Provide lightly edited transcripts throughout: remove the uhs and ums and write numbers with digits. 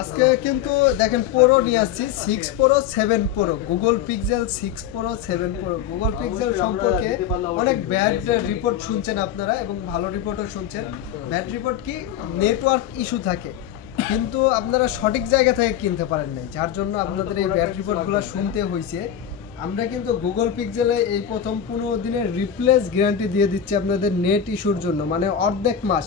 আজকে কিন্তু দেখেন প্রো নিয়ে আসছি 6 pro 7 pro Google pixel 6 pro 7 pro Google pixel সম্পর্কে অনেক ব্যাড রিপোর্ট শুনছেন আপনারা এবং ভালো রিপোর্টও শুনছেন। ব্যাড রিপোর্ট কি নেটওয়ার্ক ইস্যু থাকে, কিন্তু আপনারা সঠিক জায়গা থেকে কিনতে পারেন নাই, যার জন্য আপনাদের এই ব্যাড রিপোর্টগুলো শুনতে হয়েছে। আমরা কিন্তু গুগল পিক্সেলে এই প্রথম 15 দিনের রিপ্লেস গ্যারান্টি দিয়ে দিচ্ছি আপনাদের নেট ইস্যুর জন্য, মানে অর্ধেক মাস।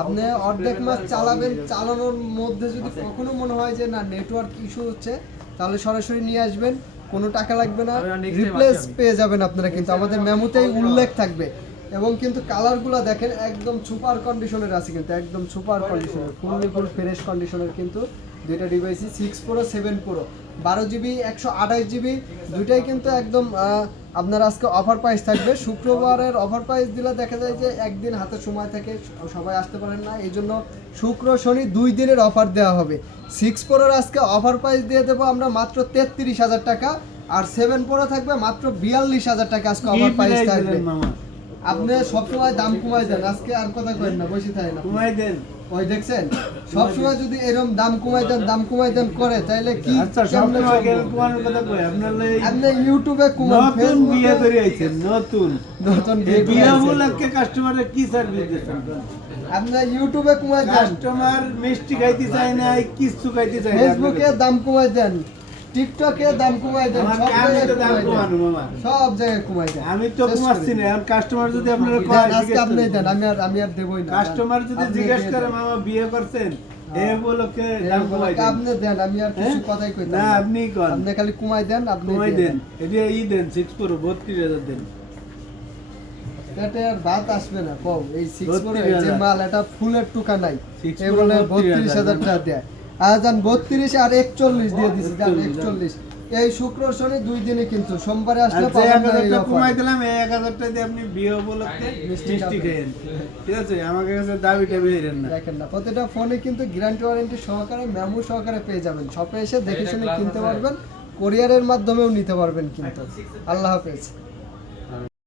আপনি অর্ধেক মাস চালাবেন, চালানোর মধ্যে যদি কখনো মনে হয় যে না নেটওয়ার্ক ইস্যু হচ্ছে, তাহলে সরাসরি নিয়ে আসবেন, কোনো টাকা লাগবে না, রিপ্লেস পেয়ে যাবেন আপনারা। কিন্তু আমাদের মেমোতেই উল্লেখ থাকবে। এবং কিন্তু কালারগুলো দেখেন একদম সুপার কন্ডিশনের আছে, কিন্তু একদম সুপার কন্ডিশনের, ফুল ফ্রেশ কন্ডিশনের কিন্তু দুইটা ডিভাইসই 6 প্রো 7 প্রো 12 জিবি 128 জিবি দুইটাই কিন্তু একদম আপনার আজকে অফার প্রাইস থাকবে। শুক্রবারের অফার প্রাইস দিলে দেখা যায় যে একদিন হাতে সময় থাকে, সবাই আসতে পারেন না, এই জন্য শুক্র শনি 2 দিনের অফার দেওয়া হবে। 6 প্রোর আজকে অফার প্রাইস দিয়ে দেবো আমরা মাত্র 33,000 টাকা, আর 7 প্রো থাকবে মাত্র 42,000 টাকা আজকে অফার প্রাইস থাকবে। আপনি সবসময় দাম কমাই দেন, আজকে আর কথা কইন না, বসে থাকেন না, কমাই দেন। ওই দেখছেন সবসময় যদি এরকম দাম কমাই দেন করে, তাইলে কি আচ্ছা সবসময় কমানোর কথা কই আপনি ইউটিউবে কমান, নতুন বিয়ে করে আইছেন, নতুন বিয়ে উপলক্ষে কাস্টমারে কি সার্ভিস দিচ্ছেন? আপনি ইউটিউবে কমাই দেন, কাস্টমার মিষ্টি খাইতে চায় না, কিছু খাইতে চায় না, ফেসবুকে দাম কমাই দেন, টিকটকে দাম কমাই দেন, সব জায়গায় দাম কমানো মামা, সব জায়গায় কমাই দেন। আমি তো কমাচ্ছি না, এখন কাস্টমার যদি আপনারা আজকে আপনি দেন, আমি আর দেবই না। কাস্টমার যদি জিজ্ঞেস করে মামা বিয়ে করছেন এই উপলক্ষে দাম কমাই দেন, আপনি দেন, আমি আর কিছু কথাই কই না, আপনি কোন, আপনি খালি কমাই দেন, আপনি কমাই দেন। এটা দেন 6 প্রো 32,000 দেন, এটা আর ভাত আসবে না কও। এই 6 প্রো যে মাল, এটা ফুলের টুকা নাই, এই বলে 32,000 টাকা দেয়। আর জান 32 আর 41 দিয়ে দিছি, জান 41। এই শুক্র শনি 2 দিনে কিন্তু সোমবারে আসলে পাবেন না এই অফার। কমাই দিলাম, এই 1000 টাকা দিয়ে আপনি বিয়ে উপলক্ষে মিষ্টি খাবেন, ঠিক আছে? আমাকে কাছে দাবিটা বেরেন না, দেখেন না, প্রতিটা ফোনে কিন্তু গ্যারান্টি ওয়ারেন্টি সহকারে মেমো সহকারে পেয়ে যাবেন। শপে এসে দেখে শুনে কিনতে পারবেন, কোরিয়ারের মাধ্যমেও নিতে পারবেন কিন্তু। আল্লাহ হাফেজ।